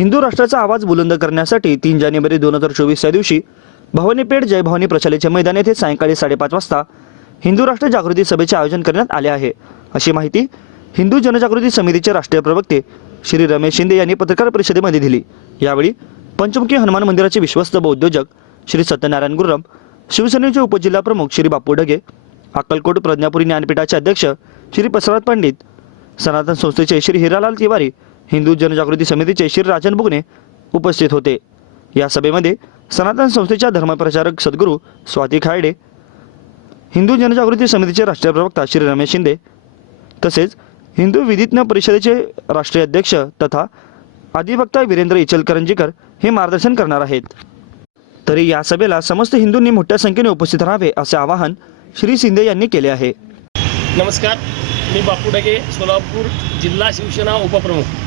हिंदू राष्ट्राचा आवाज बुलंद करण्यासाठी 3 जानेवारी 2024 या दिवशी भवानीपेठ जय भवानी प्रशालेच्या मैदान येथे सायंकाळी 5:30 वाजता हिंदू राष्ट्र जागृती सभेचे आयोजन करण्यात आले आहे, अशी माहिती हिंदू जनजागृती समितीचे राष्ट्रीय प्रवक्ते श्री रमेश शिंदे यांनी पत्रकार परिषदेमध्ये दिली। यावेळी पंचमुखी हनुमान मंदिराचे विश्वस्त व उद्योजक श्री सत्यनारायण गुरुराम, शिवसेनेचे उपजिल्हा प्रमुख श्री बापू ढगे, अक्कलकोट प्रज्ञापुरी ज्ञानपीठाचे अध्यक्ष श्री प्रसाद पंडित, सनातन संस्थेचे श्री हिरालाल तिवारी, हिंदू जनजागृती समितीचे श्री राजन बुगने उपस्थित होते। या सभेमध्ये सनातन संस्थेच्या धर्मप्रचारक सद्गुरू स्वाती खायडे, हिंदू जनजागृती समितीचे राष्ट्रीय प्रवक्ता श्री रमेश शिंदे तसेच हिंदू विधिज्ञ परिषदेचे राष्ट्रीय अध्यक्ष तथा अधिवक्ता वीरेंद्र इचलकरंजीकर हे मार्गदर्शन करणार आहेत। तरी या सभेला समस्त हिंदूंनी मोठ्या संख्येने उपस्थित राहावे असे आवाहन श्री शिंदे यांनी केले आहे। नमस्कार, मी बापू ढगे, सोलापूर जिल्हा शिवसेना उपप्रमुख।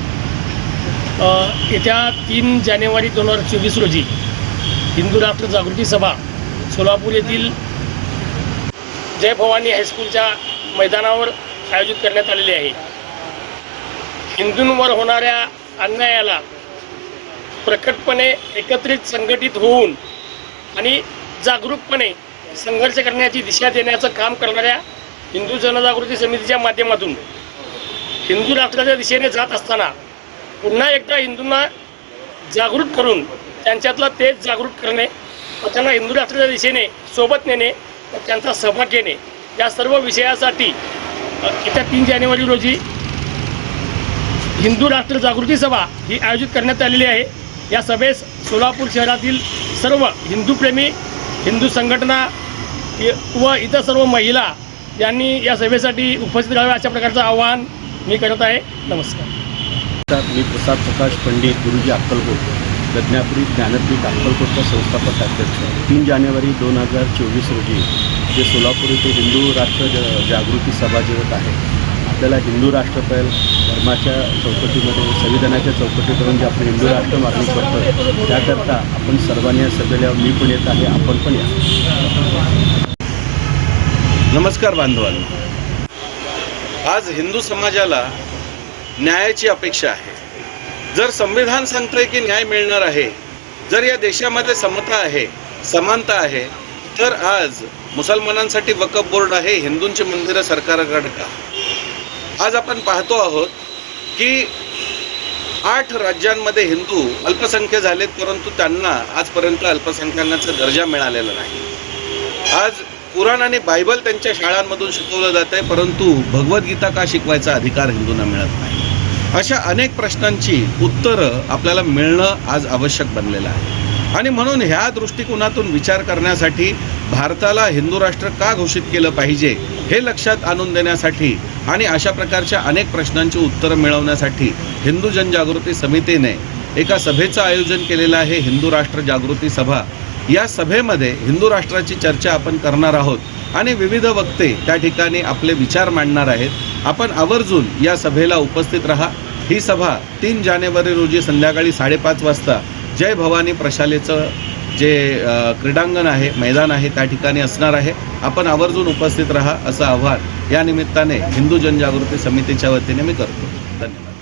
येत्या 3 जानेवारी 2024 रोजी हिंदू राष्ट्र जागृती सभा सोलापूर येथील जय भवानी हायस्कूलच्या मैदानावर आयोजित करण्यात आलेली आहे। हिंदूंवर होणाऱ्या अन्यायाला प्रकटपणे एकत्रित संघटित होऊन आणि जागरूकपणे संघर्ष करण्याची दिशा देण्याचं काम करणाऱ्या हिंदू जनजागृती समितीच्या माध्यमातून हिंदू राष्ट्राच्या दिशेने जात असताना पुन्हा एकदा हिंदूंना जागृत करून त्यांच्यातला तेज जागृत करणे व त्यांना हिंदू राष्ट्राच्या दिशेने सोबत नेणे व त्यांचा सहभाग घेणे या सर्व विषयासाठी येत्या 3 जानेवारी रोजी हिंदू राष्ट्र जागृती सभा ही आयोजित करण्यात आलेली आहे। या सभेस सोलापूर शहरातील सर्व हिंदूप्रेमी, हिंदू संघटना व इतर सर्व महिला यांनी या सभेसाठी उपस्थित राहावे अशा प्रकारचं आवाहन मी करत आहे। नमस्कार। मी प्रसाद प्रकाश पंडित, गुरुजी अक्कलकोट, प्रज्ञापुरी ज्ञानपीठ अक्कलकोटचा संस्थापक अध्यक्ष। 3 जानेवारी 2024 रोजी जे सोलापूर येथे हिंदू राष्ट्र जागृती सभा जे होत आहे, आपल्याला हिंदू राष्ट्र पहिले धर्माच्या चौकटीमध्ये, संविधानाच्या चौकटीकडून जे आपण हिंदू राष्ट्र मागणी करतो त्याकरता आपण सर्वांनी या सभेला मी पण येत आहे, आपण पण या। नमस्कार बांधवांनो, आज हिंदू समाजाला न्यायाची अपेक्षा आहे। जर संविधान सांगते की न्याय मिळणार आहे, जर या देशामध्ये समता आहे, समानता आहे, तर आज मुसलमानांसाठी वक्फ बोर्ड आहे, हिंदूंची मंदिरं सरकारकडे का? आज आपण पाहतो आहोत की 8 राज्यांमध्ये हिंदू अल्पसंख्य झालेत, परंतु त्यांना आजपर्यंत अल्पसंख्याकांचा दर्जा मिळालेला नाही। आज कुराण आणि बायबल त्यांच्या शाळांमधून शिकवलं जात आहे, परंतु भगवद्गीता का शिकवायचा अधिकार हिंदूंना मिळत नाही। अशा अनेक प्रश्नांची उत्तरं आपल्याला मिळणं आज आवश्यक बनलेलं आहे आणि म्हणून ह्या दृष्टिकोनातून विचार करण्यासाठी भारताला हिंदू राष्ट्र का घोषित केलं पाहिजे हे लक्षात आणून देण्यासाठी आणि अशा प्रकारच्या अनेक प्रश्नांची उत्तरं मिळवण्यासाठी हिंदू जनजागृती समितीने एका सभेचं आयोजन केलेलं आहे, हिंदू राष्ट्र जागृती सभा। या सभेमध्ये हिंदू राष्ट्राची चर्चा आपण करणार आहोत आणि विविध वक्ते त्या ठिकाणी आपले विचार मांडणार आहेत। आपण आवर्जून या सभेला उपस्थित राहा। ही सभा 3 जानेवारी रोजी संध्याकाळी 5:30 वाजता जय भवानी प्रशालेचं जे क्रीडांगण आहे, मैदान आहे, त्या ठिकाणी असणार आहे। आपण आवर्जून उपस्थित राहा असं आवाहन या निमित्ताने हिंदू जनजागृती समितीच्या वतीने मी करतो। धन्यवाद।